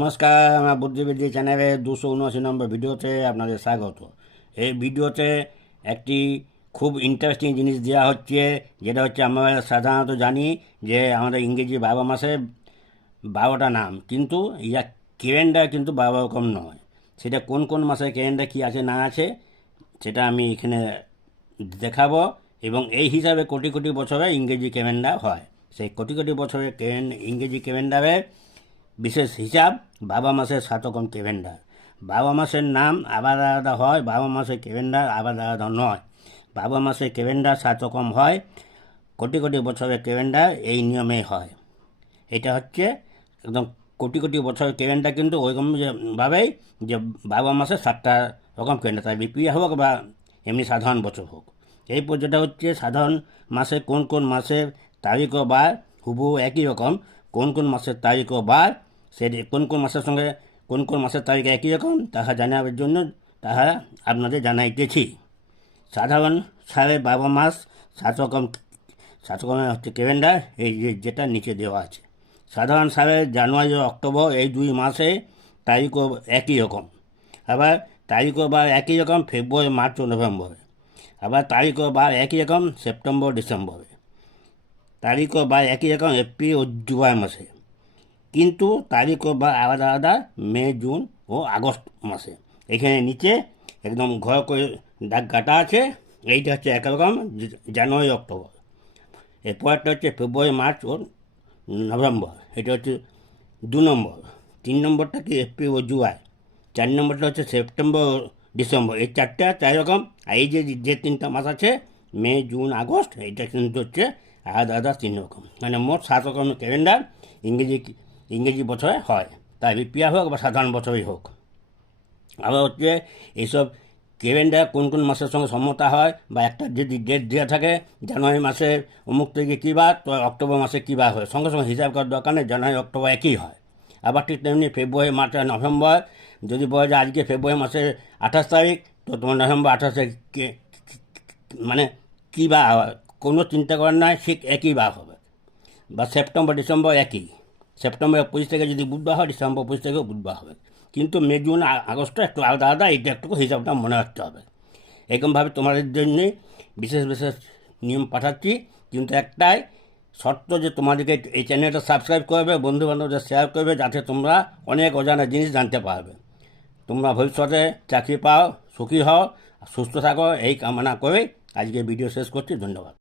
নমস্কার, আমার বুদ্ধিবৃদ্ধি চ্যানেলে 279 নম্বর ভিডিওতে আপনাদের স্বাগত। এই ভিডিওতে একটি খুব ইন্টারেস্টিং জিনিস দেওয়া হচ্ছে, যেটা হচ্ছে আমরা সাধারণত জানি যে আমাদের ইংরেজি 12 মাসে 12টা নাম, কিন্তু ইয়া ক্যালেন্ডার কিন্তু 12 রকম নয়। সেটা কোন কোন মাসে ক্যালেন্ডার কী আছে না আছে সেটা আমি এখানে দেখাবো। এবং এই হিসাবে কোটি কোটি বছরে ইংরেজি ক্যালেন্ডার হয়। সেই কোটি কোটি বছরের ইংরেজি ক্যালেন্ডারের বিশেষ হিসাব 12 মাসের 7 রকম ক্যালেন্ডার। 12 মাসের নাম আলাদা আলাদা হয়, 12 মাসের ক্যালেন্ডার আলাদা আলাদা নয়। 12 মাসের ক্যালেন্ডার 7 রকম হয়, কোটি কোটি বছরের ক্যালেন্ডার এই নিয়মেই হয়। এটা হচ্ছে একদম কোটি কোটি বছরের ক্যালেন্ডার, কিন্তু ওইরকমভাবেই যে 12 মাসে 7টা রকম ক্যালেন্ডার, তাই বিপিএ হোক বা এমনি সাধারণ বছর হোক। এই যেটা হচ্ছে সাধারণ মাসে কোন কোন মাসের তারিখ ও বার হুবহু একই রকম, কোন কোন মাসের তারিখ ও বার সে কোন কোন মাসের সঙ্গে কোন কোন মাসের তারিখ একই রকম তাহা জানার জন্য তাহা আপনাদের জানাইতেছি। সাধারণ সালে 12 মাস 7 রকম 7 রকমের হচ্ছে ক্যালেন্ডার, এই যেটা নিচে দেওয়া আছে। সাধারণ সালে জানুয়ারি ও অক্টোবর এই 2 মাসে তারিখও একই রকম। আবার তারিখ ও বার একই রকম ফেব্রুয়ারি, মার্চ ও নভেম্বরে। আবার তারিখ ও বার একই রকম সেপ্টেম্বর, ডিসেম্বরে। তারিখ ও বার একই রকম এপ্রিল ও জুলাই মাসে, কিন্তু তারিখ ও বার আলাদা আলাদা মে, জুন ও আগস্ট মাসে। এখানে নিচে একদম ঘর করে দাগ কাটা আছে। এইটা হচ্ছে একরকম জানুয়ারি, অক্টোবর। এরপরটা হচ্ছে ফেব্রুয়ারি, মার্চ ও নভেম্বর, এটা হচ্ছে 2 নম্বর। 3 নম্বরটা কি এপ্রিল ও জুলাই। 4 নম্বরটা হচ্ছে সেপ্টেম্বর ও ডিসেম্বর। এই 4 রকম। আর এই যে 3টা মাস আছে মে, জুন, আগস্ট, এইটা কিন্তু হচ্ছে আলাদা আলাদা 3 রকম। মানে মোট 7 রকমের ক্যালেন্ডার ইংরেজি বছরে হয়, তাই বিপিআর হোক বা সাধারণ বছরই হোক। আবার হচ্ছে এইসব ক্যালেন্ডার কোন কোন মাসের সঙ্গে সম্মতা হয়, বা একটা যদি ডেট দেওয়া থাকে জানুয়ারি মাসে অমুক থেকে কী বার, তো অক্টোবর মাসে কী বার হয়, সঙ্গে সঙ্গে হিসাব করার দরকার নেই, জানুয়ারি অক্টোবর একই হয়। আবার ঠিক তেমনি ফেব্রুয়ারি, মার্চ আর নভেম্বর, যদি বলা যায় আজকে ফেব্রুয়ারি মাসের 28 তারিখ, তো তোমার নভেম্বর 28 মানে কী বার হয় কোনো চিন্তা করার নয়, ঠিক একই বার হবে। বা সেপ্টেম্বর, ডিসেম্বর একই। সেপ্টেম্বর 25 থেকে যদি বুধবার হয়, ডিসেম্বর 25 থেকেও বুধবার হবে। কিন্তু মে, জুন, আগস্ট একটু আলাদা আলাদা, এইটা একটু হিসাবটা মনে রাখতে হবে। এরকমভাবে তোমাদের জন্যে বিশেষ বিশেষ নিয়ম পাঠাচ্ছি, কিন্তু একটাই শর্ত, যে তোমাদেরকে এই চ্যানেলটা সাবস্ক্রাইব করবে, বন্ধুবান্ধবদের শেয়ার করবে, যাতে তোমরা অনেক অজানা জিনিস জানতে পারবে। তোমরা ভবিষ্যতে চাকরি পাও, সুখী হও, সুস্থ থাকো, এই কামনা করে আজকে ভিডিও শেষ করছি। ধন্যবাদ।